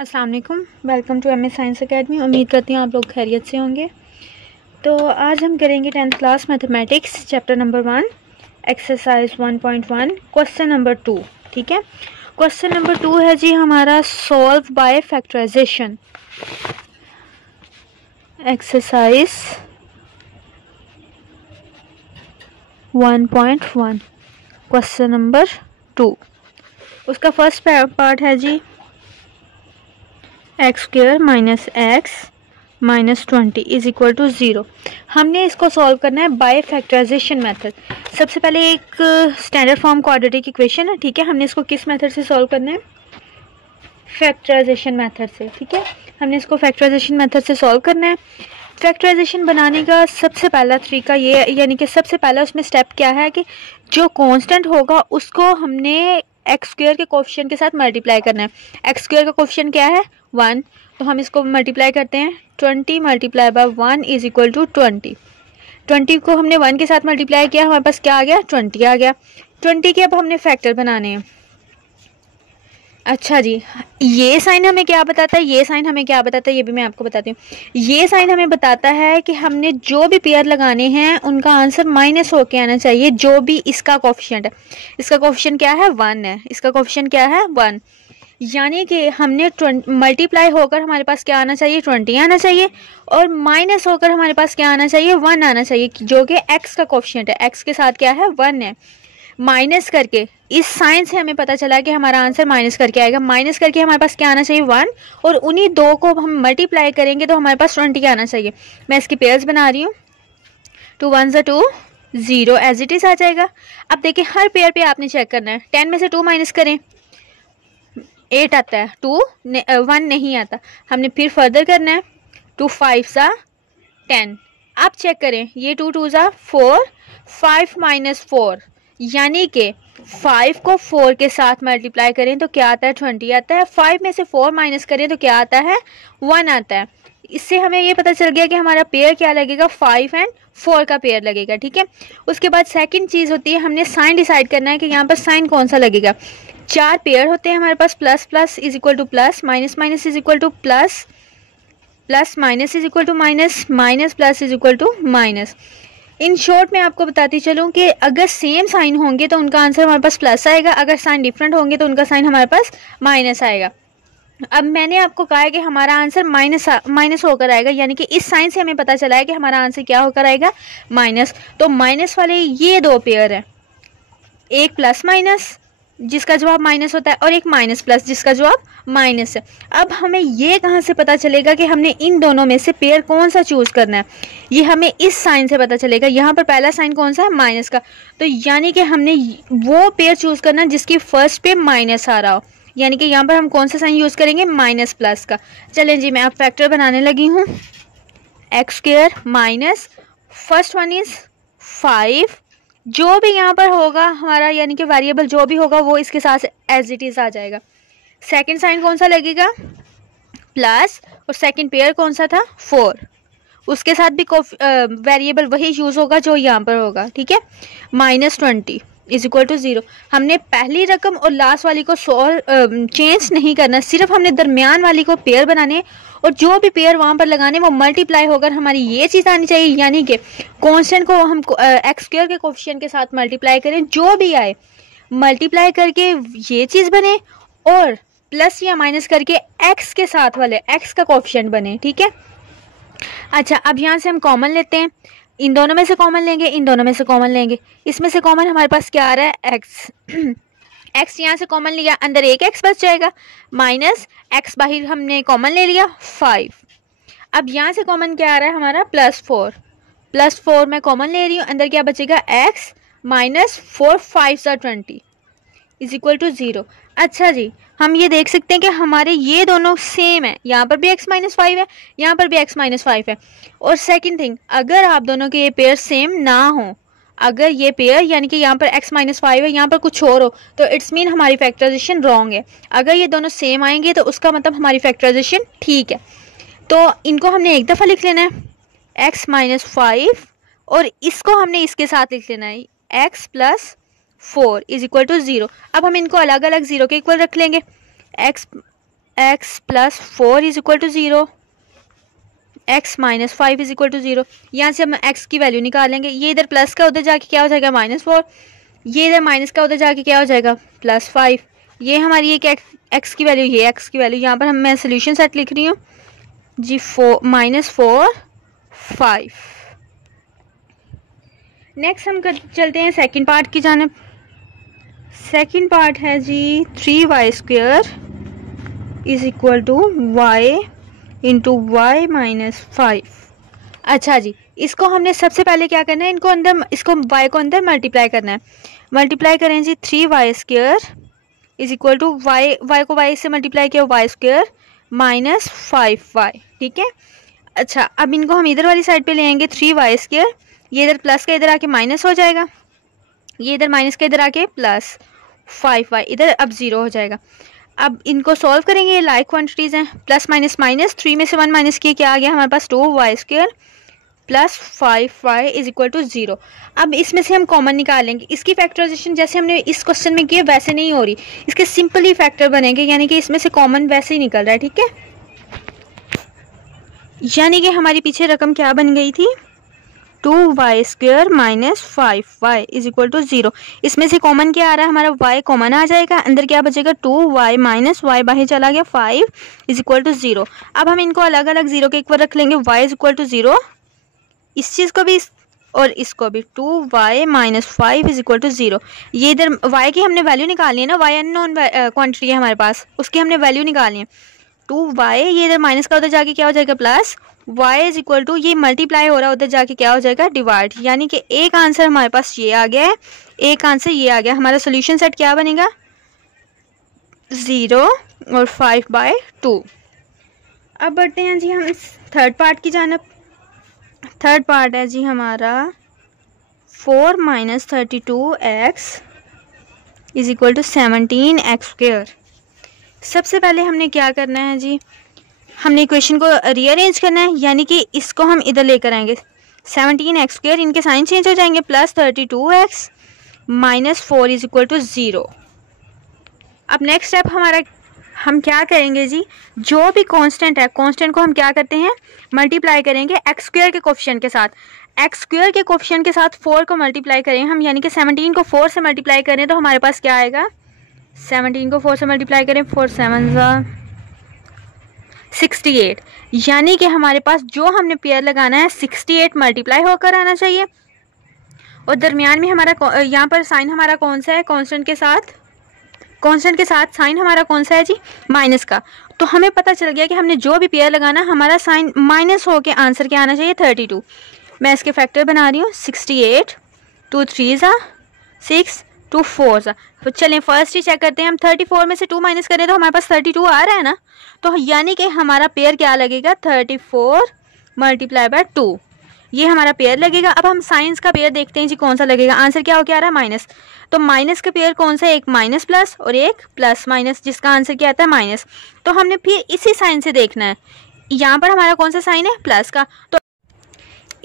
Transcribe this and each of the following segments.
अस्सलाम वालेकुम, welcome to MS science academy. उम्मीद करती हूँ आप लोग खैरियत से होंगे। तो आज हम करेंगे 10th class mathematics chapter number 1 exercise 1.1 question number 2। ठीक है, क्वेश्चन नंबर 2 है जी हमारा solve by factorisation. Exercise 1.1 question number 2, उसका फर्स्ट पार्ट है जी x square minus x minus 20 is equal to 0। हमने इसको सॉल्व करना है बाय फैक्टराइजेशन मेथड। सबसे पहले एक स्टैंडर्ड फॉर्म क्वाड्रेटिक इक्वेशन है, ठीक है। हमने इसको किस मेथड से सॉल्व करना है? फैक्टराइजेशन मेथड से, ठीक है। हमने इसको फैक्टराइजेशन मेथड से सॉल्व करना है। फैक्टराइजेशन बनाने का सबसे पहला तरीका ये, यानी कि सबसे पहला उसमें स्टेप क्या है कि जो कांस्टेंट होगा उसको हमने एक्स स्क्वायर के कोफिशिएंट के साथ मल्टीप्लाई करना है। एक्स स्क्वायर का कोफिशिएंट क्या है? 1, तो हम इसको मल्टीप्लाई करते हैं। 20 multiply by 1 is equal to 20। 20 को हमने 1 के साथ मल्टीप्लाई किया, हमारे पास क्या आ गया? 20 आ गया। 20 के अब हमने फैक्टर बनाने हैं। अच्छा जी, ये साइन हमें क्या बताता है? ये साइन हमें क्या बताता है ये भी मैं आपको बताती हूँ। ये साइन हमें बताता है कि हमने जो भी पेयर लगाने हैं उनका आंसर माइनस होके आना चाहिए। जो भी इसका कोफिशिएंट है, इसका कोफिशिएंट क्या है? 1 है। इसका कोफिशिएंट क्या है? 1। यानी कि हमने मल्टीप्लाई होकर हमारे पास क्या आना चाहिए? 20 आना चाहिए, और माइनस होकर हमारे पास क्या आना चाहिए? 1 आना चाहिए, जो कि एक्स का कोफिशिएंट है। एक्स के साथ क्या है? 1 है। माइनस करके इस साइन से हमें पता चला कि हमारा आंसर माइनस करके आएगा। माइनस करके हमारे पास क्या आना चाहिए? 1, और उन्हीं दो को हम मल्टीप्लाई करेंगे तो हमारे पास 20 आना चाहिए। मैं इसकी पेयर्स बना रही हूँ। 2 1 2 0 एज इट इज आ जाएगा। अब देखिए हर पेयर पे आपने चेक करना है। 10 में से 2 माइनस करें, 8 आता है। 1 नहीं आता। हमने फिर फर्दर करना है। 2 5 10। आप चेक करें, ये 2 2 4, 5 माइनस 4, यानी कि 5 को 4 के साथ मल्टीप्लाई करें तो क्या आता है? 20 आता है। 5 में से 4 माइनस करें तो क्या आता है? 1 आता है। इससे हमें ये पता चल गया कि हमारा पेयर क्या लगेगा? 5 और 4 का पेयर लगेगा, ठीक है। उसके बाद सेकंड चीज़ होती है, हमने साइन डिसाइड करना है कि यहाँ पर साइन कौन सा लगेगा। 4 पेयर होते हैं हमारे पास। Plus plus is equal to plus, minus minus is equal to plus, plus minus is equal to minus, minus plus is equal to minus. In short मैं आपको बताती चलूँ कि अगर सेम साइन होंगे तो उनका आंसर हमारे पास प्लस आएगा, अगर साइन डिफरेंट होंगे तो उनका साइन हमारे पास माइनस आएगा। अब मैंने आपको कहा है कि हमारा आंसर माइनस होकर आएगा, यानी कि इस साइन से हमें पता चला है कि हमारा आंसर क्या होकर आएगा? माइनस। तो माइनस वाले ये दो पेयर हैं, एक प्लस माइनस जिसका जवाब माइनस होता है, और एक माइनस प्लस जिसका जवाब माइनस है। अब हमें ये कहाँ से पता चलेगा कि हमने इन दोनों में से पेयर कौन सा चूज करना है? ये हमें इस साइन से पता चलेगा। यहाँ पर पहला साइन कौन सा है? माइनस का। तो यानी कि हमने वो पेयर चूज करना है जिसकी फर्स्ट पे माइनस आ रहा हो, यानी कि यहाँ पर हम कौन सा साइन यूज करेंगे? माइनस प्लस का। चलें जी, मैं अब फैक्टर बनाने लगी हूँ। X square minus first one is 5, जो भी यहाँ पर होगा हमारा, यानी कि वेरिएबल जो भी होगा वो इसके साथ एज इट इज आ जाएगा। सेकंड साइन कौन सा लगेगा? प्लस, और सेकंड पेयर कौन सा था? 4, उसके साथ भी वेरिएबल वही यूज होगा जो यहाँ पर होगा, ठीक है। Minus 20 is equal to 0। हमने पहली रकम और लास्ट वाली को चेंज नहीं करना, सिर्फ हमने दरमियान वाली को पेयर बनाने, और जो भी पेयर वहाँ पर लगाने वो मल्टीप्लाई होकर हमारी ये चीज़ आनी चाहिए, यानी कि कांस्टेंट को हम एक्स स्क्वायर के कोफिशिएंट के साथ मल्टीप्लाई करें, जो भी आए मल्टीप्लाई करके ये चीज़ बने, और प्लस या माइनस करके एक्स के साथ वाले एक्स का कोफिशिएंट बने, ठीक है। अच्छा, अब यहाँ से हम कॉमन लेते हैं। इन दोनों में से कॉमन लेंगे, इन दोनों में से कॉमन लेंगे। इसमें से कॉमन हमारे पास क्या आ रहा है? एक्स। एक्स यहाँ से कॉमन लिया, अंदर एक एक्स बच जाएगा, माइनस एक्स बाहर हमने कॉमन ले लिया 5। अब यहाँ से कॉमन क्या आ रहा है हमारा? +4। +4 मैं कॉमन ले रही हूँ, अंदर क्या बचेगा? X minus 4 5 20 is equal to 0। अच्छा जी, हम ये देख सकते हैं कि हमारे ये दोनों सेम है। यहाँ पर भी x माइनस 5 है, यहाँ पर भी x माइनस 5 है। और सेकंड थिंग, अगर आप दोनों के ये पेयर सेम ना हो, अगर ये पेयर यानी कि यहाँ पर x माइनस 5 है, यहाँ पर कुछ और हो, तो इट्स मीन हमारी फैक्टराइजेशन रॉन्ग है। अगर ये दोनों सेम आएंगे तो उसका मतलब हमारी फैक्टराइजेशन ठीक है। तो इनको हमने एक दफ़ा लिख लेना है, x माइनस 5, और इसको हमने इसके साथ लिख लेना है x plus 4 is equal to 0। अब हम इनको अलग अलग 0 के इक्वल रख लेंगे। X plus 4 is equal to 0, x minus 5 is equal to 0। यहाँ से हम एक्स की वैल्यू निकालेंगे, ये इधर प्लस का उधर जाके क्या हो जाएगा -4, ये इधर माइनस का उधर जाके क्या हो जाएगा +5। ये हमारी एक एक्स की वैल्यू, ये एक्स की वैल्यू। यहाँ पर मैं सोल्यूशन सेट लिख रही हूँ जी, -4 5। नेक्स्ट हम चलते हैं सेकंड पार्ट की जानिब। सेकंड पार्ट है जी 3y² is equal to y into y minus 5। अच्छा जी, इसको हमने सबसे पहले क्या करना है, इसको y को अंदर मल्टीप्लाई करना है। मल्टीप्लाई करें जी 3y² is equal to y को y से मल्टीप्लाई किया y² माइनस 5y। ठीक है। अच्छा, अब इनको हम इधर वाली साइड पे ले आएंगे 3y², ये इधर प्लस का इधर आके माइनस हो जाएगा, ये इधर माइनस का इधर आके प्लस 5y, इधर अब 0 हो जाएगा। अब इनको सॉल्व करेंगे, ये लाइक क्वांटिटीज़ हैं, प्लस माइनस माइनस, 3 में से 1 माइनस किए क्या आ गया हमारे पास 2y² plus 5y is equal to 0। अब इसमें से हम कॉमन निकालेंगे। इसकी फैक्टराइजेशन जैसे हमने इस क्वेश्चन में किया वैसे नहीं हो रही, इसके सिंपली फैक्टर बनेंगे, यानी कि इसमें से कॉमन वैसे ही निकल रहा है। ठीक है, यानी कि हमारी पीछे रकम क्या बन गई थी, 2y² minus 5y is equal to 0। इसमें से कॉमन क्या आ रहा है हमारा, y कॉमन आ जाएगा, अंदर क्या बचेगा 2y माइनस y बाहर चला गया, 5 इज इक्वल टू 0। अब हम इनको अलग अलग 0 के एक बार रख लेंगे, y इज इक्वल टू 0, इस चीज़ को भी और इसको भी, 2y minus 5 is equal to 0। ये इधर y की हमने वैल्यू निकालनी है ना, y अननोन क्वांटिटी है हमारे पास, उसकी हमने वैल्यू निकालनी है। 2y, ये इधर माइनस का उधर जाके क्या हो जाएगा plus, y is equal to, ये मल्टीप्लाई हो रहा है उधर जाके क्या हो जाएगा डिवाइड, यानी कि एक आंसर हमारे पास ये आ गया है, एक आंसर ये आ गया। हमारा सोल्यूशन सेट क्या बनेगा, 0 और 5/2। अब बढ़ते हैं जी हम थर्ड पार्ट की जानब। थर्ड पार्ट है जी हमारा 4 minus 32x is equal to 17x²। सबसे पहले हमने क्या करना है जी, हमने इक्वेशन को रीअरेंज करना है, यानी कि इसको हम इधर लेकर आएंगे 17x², इनके साइन चेंज हो जाएंगे, plus 32x minus 4 is equal to 0। अब नेक्स्ट स्टेप हमारा, हम क्या करेंगे जी, जो भी कांस्टेंट है, कांस्टेंट को हम क्या करते हैं मल्टीप्लाई करेंगे x² के कोफिशिएंट के साथ। x² के कोफिशिएंट के साथ 4 को मल्टीप्लाई करें हम, यानी कि 17 को 4 से मल्टीप्लाई करें तो हमारे पास क्या आएगा, 17 को 4 से मल्टीप्लाई करें, 4 7 68, यानी कि हमारे पास जो हमने पेयर लगाना है 68 मल्टीप्लाई होकर आना चाहिए। और दरमियान में हमारा यहाँ पर साइन हमारा कौन सा है, कांस्टेंट के साथ, कांस्टेंट के साथ साइन हमारा कौन सा है जी, माइनस का। तो हमें पता चल गया कि हमने जो भी पेयर लगाना हमारा साइन माइनस हो के आंसर क्या आना चाहिए 32। मैं इसके फैक्टर बना रही हूँ, 68 2 3 6 2 4। तो चलें फर्स्ट ही चेक करते हैं, हम 34 में से 2 माइनस करें तो हमारे पास 32 आ रहा है ना, तो यानी कि हमारा पेयर क्या लगेगा 34 मल्टीप्लाई बाय 2, ये हमारा पेयर लगेगा। अब हम साइंस का पेयर देखते हैं जी कौन सा लगेगा, आंसर क्या हो क्या आ रहा है माइनस, तो माइनस का पेयर कौन सा है, एक माइनस प्लस और एक प्लस माइनस, जिसका आंसर क्या आता है माइनस। तो हमने फिर इसी साइन से देखना है, यहाँ पर हमारा कौन सा साइन है प्लस का, तो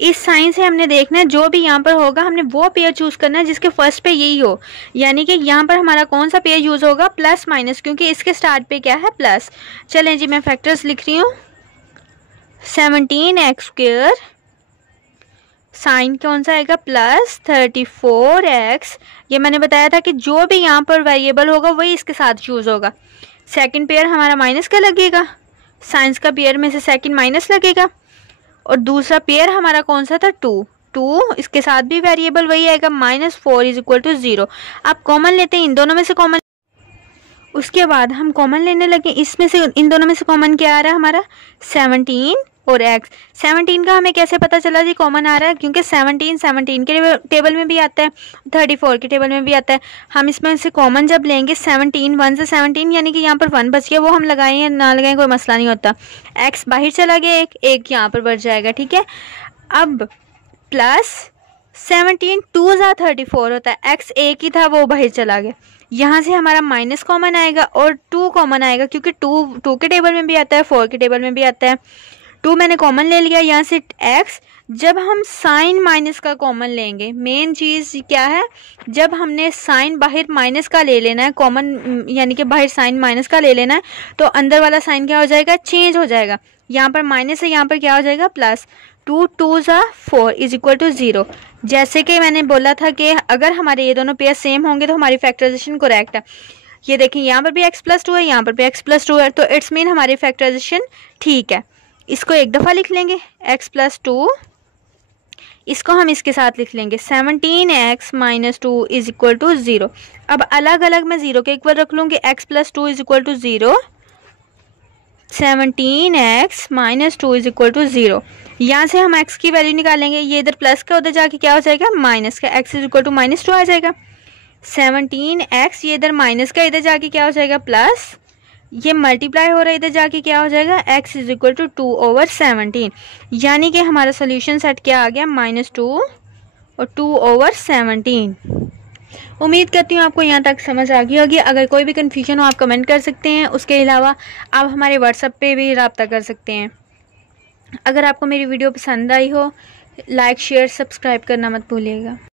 इस साइन से हमने देखना है जो भी यहाँ पर होगा हमने वो पेयर चूज करना है जिसके फर्स्ट पे यही हो, यानी कि यहाँ पर हमारा कौन सा पेयर यूज होगा प्लस माइनस, क्योंकि इसके स्टार्ट पे क्या है प्लस। चलें जी मैं फैक्टर्स लिख रही हूँ, 17x², साइन कौन सा आएगा प्लस 34x, ये मैंने बताया था कि जो भी यहाँ पर वेरिएबल होगा वही इसके साथ यूज होगा। सेकंड पेयर हमारा माइनस का लगेगा, साइंस का पेयर में से सेकंड माइनस लगेगा, और दूसरा पेयर हमारा कौन सा था 2, इसके साथ भी वेरिएबल वही आएगा, -4 इज इक्वल टू 0। आप कॉमन लेते हैं, इन दोनों में से कॉमन, उसके बाद हम कॉमन लेने लगे, इसमें से इन दोनों में से कॉमन क्या आ रहा है हमारा 17 और x। 17 का हमें कैसे पता चला जी कॉमन आ रहा है, क्योंकि 17 के टेबल में भी आता है, 34 के टेबल में भी आता है। हम इसमें से कॉमन जब लेंगे 17, 1 से 17, यानी कि यहाँ पर 1 बच गया, वो हम लगाएं या ना लगाएं कोई मसला नहीं होता, x बाहर चला गया, एक यहाँ पर बच जाएगा। ठीक है, अब प्लस 17 2 34 होता है, x एक ही था वो बाहर चला गया, यहाँ से हमारा माइनस कॉमन आएगा और 2 कॉमन आएगा, क्योंकि 2 के टेबल में भी आता है, 4 के टेबल में भी आता है। 2 मैंने कॉमन ले लिया, यहाँ से x, जब हम साइन माइनस का कॉमन लेंगे, मेन चीज़ क्या है, जब हमने साइन बाहर माइनस का ले लेना है कॉमन, यानी कि बाहर साइन माइनस का ले लेना है, तो अंदर वाला साइन क्या हो जाएगा, चेंज हो जाएगा। यहाँ पर माइनस है, यहाँ पर क्या हो जाएगा प्लस। 2 2 4 is equal to 0। जैसे कि मैंने बोला था कि अगर हमारे ये दोनों पेयर सेम होंगे तो हमारी फैक्टराइजेशन करेक्ट है। ये देखिए यहाँ पर भी x+2 है, यहाँ पर भी x+2 है, तो इट्स मीन हमारी फैक्टराइजेशन ठीक है। इसको एक दफ़ा लिख लेंगे x+2, इसको हम इसके साथ लिख लेंगे 17x - 2 इज इक्वल टू 0। अब अलग अलग मैं 0 के इक्वल रख लूँगी, x+2 is equal to 0, 17x - 2 is equal to 0। यहाँ से हम x की वैल्यू निकालेंगे, ये इधर प्लस का उधर जाके क्या हो जाएगा माइनस का, x इज इक्वल टू -2 आ जाएगा। 17x ये इधर माइनस का, इधर जाके क्या हो जाएगा प्लस, ये मल्टीप्लाई हो रहा है, इधर जाके क्या हो जाएगा x इज इक्वल टू 2/17। यानी कि हमारा सोल्यूशन सेट क्या आ गया -2 और 2/17। उम्मीद करती हूँ आपको यहाँ तक समझ आ गई होगी। अगर कोई भी कन्फ्यूजन हो आप कमेंट कर सकते हैं, उसके अलावा आप हमारे व्हाट्सएप पे भी रब्ता कर सकते हैं। अगर आपको मेरी वीडियो पसंद आई हो, लाइक शेयर सब्सक्राइब करना मत भूलिएगा।